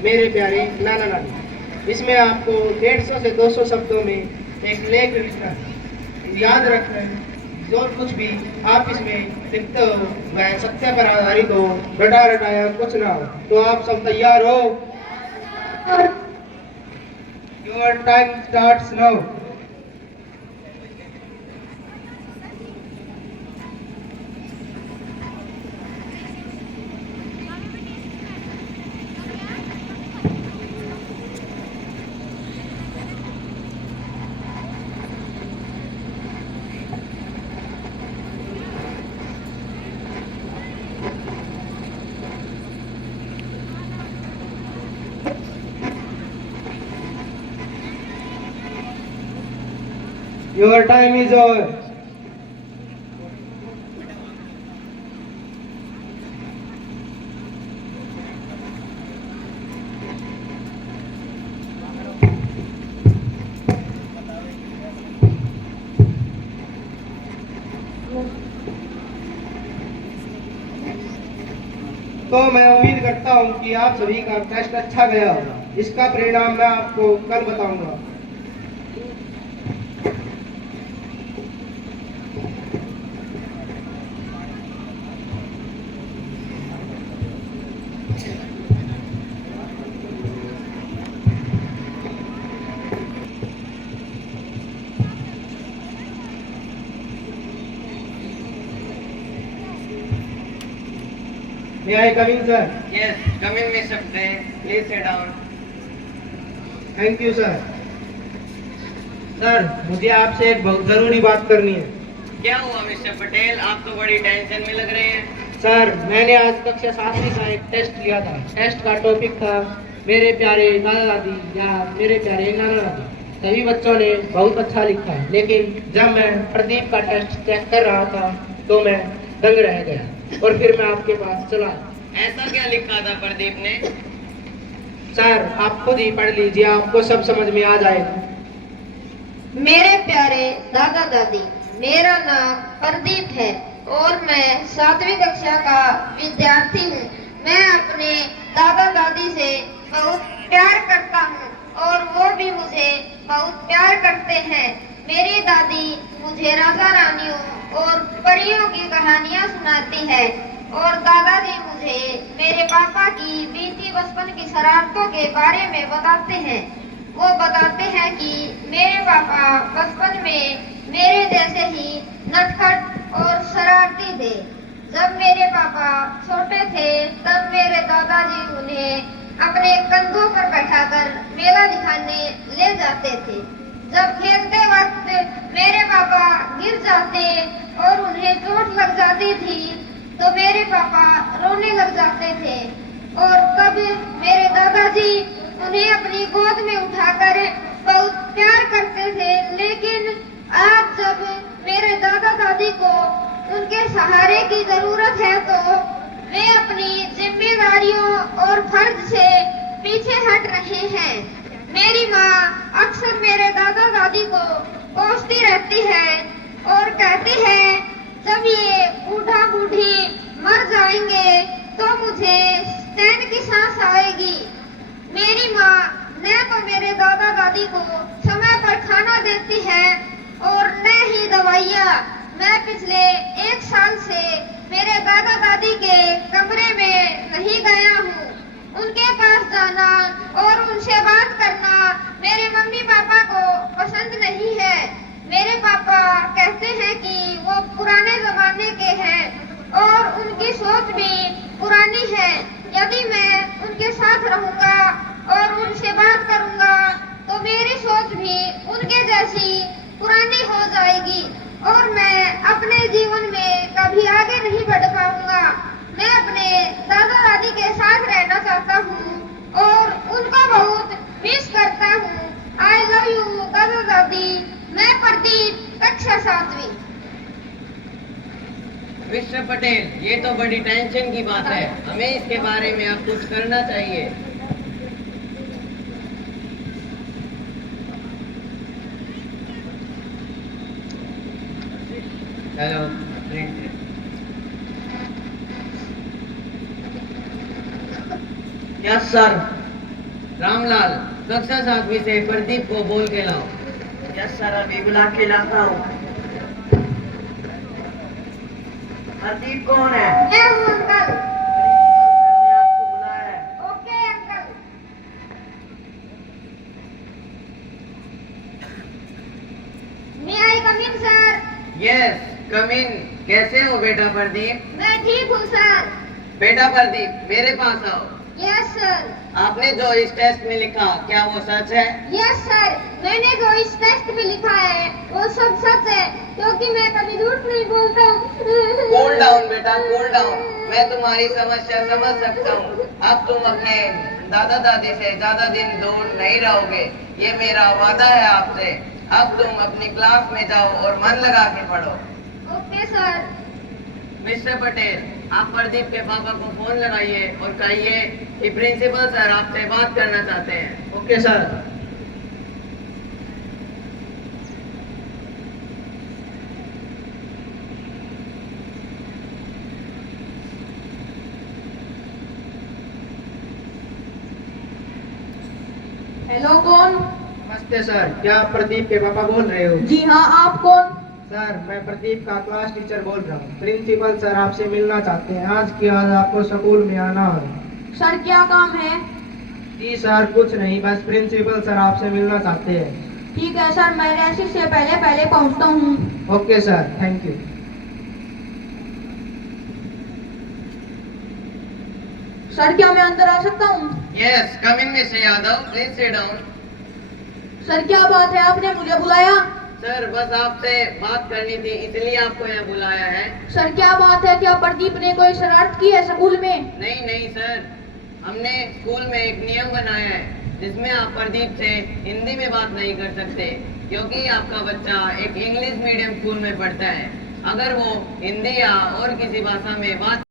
मेरे प्यारे नाना नानी। इसमें आपको 150 से 200 शब्दों में एक लेख लिखना है। याद रखें, जो कुछ भी आप इसमें लिखते हो वह सत्य पर आधारित हो, रटा रटाया कुछ ना हो। तो आप सब तैयार हो? Your time starts now. Your time is over. तो मैं उम्मीद करता हूँ कि आप सभी का टेस्ट अच्छा गया होगा। इसका परिणाम मैं आपको कल बताऊंगा। May I come in, sir? Yes, come in, Mr. Patel. Please sit down. Thank you sir. Sir, मुझे आपसे एक बहुत जरूरी बात करनी है। क्या हुआ मिस्टर पटेल? आप तो बड़ी टेंशन में लग रहे हैं। सर, मैंने आज कक्षा 7वीं का एक टेस्ट लिया था। टेस्ट का टॉपिक था मेरे प्यारे दादा दादी या मेरे प्यारे नाना नानी। सभी बच्चों ने बहुत अच्छा लिखा, लेकिन जब मैं प्रदीप का टेस्ट चेक कर रहा था तो मैं दंग रह गया और फिर मैं आपके पास चला। ऐसा क्या लिखा था प्रदीप ने? सर, आप खुद ही पढ़ लीजिए, आपको सब समझ में आ जाएगा। मेरे प्यारे दादा दादी, मेरा नाम प्रदीप है और मैं 7वीं कक्षा का विद्यार्थी हूँ। मैं अपने दादा दादी से बहुत प्यार करता हूँ और वो भी मुझे बहुत प्यार करते हैं। मेरी दादी मुझे राजा रानियों और परियों की कहानियाँ सुनाती है और दादाजी मुझे मेरे पापा की बीती बचपन की शरारतों के बारे में बताते हैं। वो बताते हैं कि मेरे पापा बचपन में मेरे जैसे ही नटखट और शरारती थे। जब मेरे पापा छोटे थे तब मेरे दादाजी उन्हें अपने कंधों पर बैठाकर मेला दिखाने ले जाते थे। जब खेलते वक्त मेरे पापा गिर जाते और उन्हें चोट लग जाती थी तो मेरे पापा रोने लग जाते थे और तब मेरे दादाजी उन्हें अपनी गोद में उठाकर बहुत प्यार करते थे। लेकिन आज जब मेरे दादा दादी को उनके सहारे की जरूरत है तो वे अपनी जिम्मेदारियों और फर्ज से पीछे हट रहे हैं। मेरी माँ अक्सर मेरे दादा दादी को कोसती रहती है और कहती है जब ये बूढ़ा बूढ़ी मर जाएंगे तो मुझे चैन की सांस आएगी। मेरी माँ न तो मेरे दादा दादी को समय पर खाना देती है और न ही दवाइयाँ। मैं पिछले 1 साल से मेरे दादा दादी के कमरे में नहीं गया हूँ। उनके पास जाना और उनसे बात करना मेरे मम्मी पापा को पसंद नहीं है। मेरे पापा कहते हैं कि वो पुराने जमाने के हैं और उनकी सोच भी पुरानी है। यदि मैं उनके साथ रहूंगा और उनसे बात करूंगा तो मेरी सोच भी उनके जैसी पुरानी हो जाएगी और मैं अपने जीवन में कभी आगे नहीं बढ़ पाऊंगा। मैं अपने दादा दादी के साथ रहना चाहता हूँ और उनको बहुत मिस करता हूँ। आई लव यू दादा दादी। मैं प्रदीप, कक्षा 7वीं। मिस्टर पटेल, ये तो बड़ी टेंशन की बात है। हमें इसके बारे में आप कुछ करना चाहिए। हेलो। Yes sir. रामलाल, कक्षा 7वीं से प्रदीप को बोल के लाओ। यस सर, अभी बुला के लाता हूँ। प्रदीप कौन है? मैं हूँ अंकल। सर ने आपको बुलाया है। Okay uncle. May I come in, sir? Yes, come in. कैसे हो बेटा प्रदीप? मैं ठीक हूँ सर। बेटा प्रदीप, मेरे पास आओ। Yes sir. आपने जो इस टेस्ट में लिखा, क्या वो सच है? यस सर, मैंने जो इस टेस्ट में लिखा है वो सब सच है, क्योंकि मैं कभी झूठ नहीं बोलता हूँ। कूल डाउन बेटा, कूल डाउन। मैं तुम्हारी समस्या समझ सकता हूँ। अब तुम अपने दादा दादी से ज्यादा दिन दूर नहीं रहोगे, ये मेरा वादा है आपसे। अब तुम अपनी क्लास में जाओ और मन लगा के पढ़ो। Okay sir. मिस्टर पटेल, आप प्रदीप के पापा को फोन लगाइए और कहिए कि प्रिंसिपल सर आपसे बात करना चाहते हैं। Okay sir. हेलो, कौन? नमस्ते सर, क्या आप प्रदीप के पापा बोल रहे हो? जी हाँ, आप कौन? सर, मैं प्रदीप का क्लास टीचर बोल रहा हूँ। प्रिंसिपल सर आपसे मिलना चाहते हैं। आज के आज आपको स्कूल में आना है। सर, क्या काम है? जी सर, कुछ नहीं, बस प्रिंसिपल सर आपसे मिलना चाहते हैं। ठीक है सर, मैं रेसिस से पहले पहले पहुंचता हूँ। Okay sir, thank you. Sir, क्या मैं अंदर आ सकता हूँ? Yes, come in mister Yadav, please sit down. Sir, क्या बात है, आपने मुझे बुलाया? सर, बस आपसे बात करनी थी, इसलिए आपको यहाँ बुलाया है। सर, क्या बात है, क्या प्रदीप ने कोई शरारत की है स्कूल में? नहीं नहीं सर, हमने स्कूल में एक नियम बनाया है जिसमें आप प्रदीप से हिंदी में बात नहीं कर सकते, क्योंकि आपका बच्चा एक इंग्लिश मीडियम स्कूल में पढ़ता है। अगर वो हिंदी या और किसी भाषा में बात